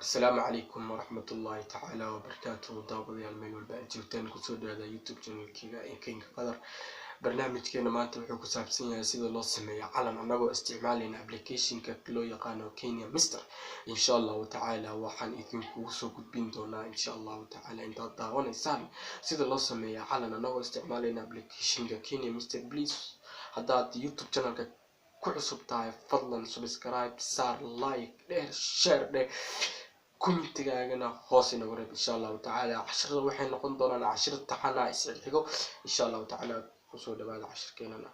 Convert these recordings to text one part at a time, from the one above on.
السلام عليكم ورحمة الله تعالى وبركاته. داوديال meel walba aad joogtaan kusoo dhawaada youtube channelkiga ee King Qadar. barnaamijkeena maanta wuxuu ku saabsan yahay sida loo sameeyo calan anagoo isticmaalayna applicationka loo yaqaano Kenya Mister. insha Allah ta'ala waxaan idinku soo gudbin doonaa insha Allah ta'ala intaad daawanaysaan sida loo sameeyo calan anagoo isticmaalayna applicationka Kenya Mister. Please haddaad youtube channelka ku cusub tahay fadlan subscribe, saar, like, share كومنتيغانا hoos inagu reeb insha Allah ta'ala. casharada waxay noqon doonaan cashir taxana isxigo insha Allah ta'ala. kusoo dhawaada cashirkeena.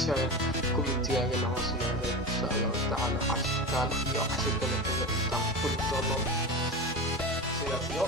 share commentigaagana hoos nooga insha allahu tacaala cashirkaan iyo cashirkana kaga intaan ku kulmi doono sidaas iyo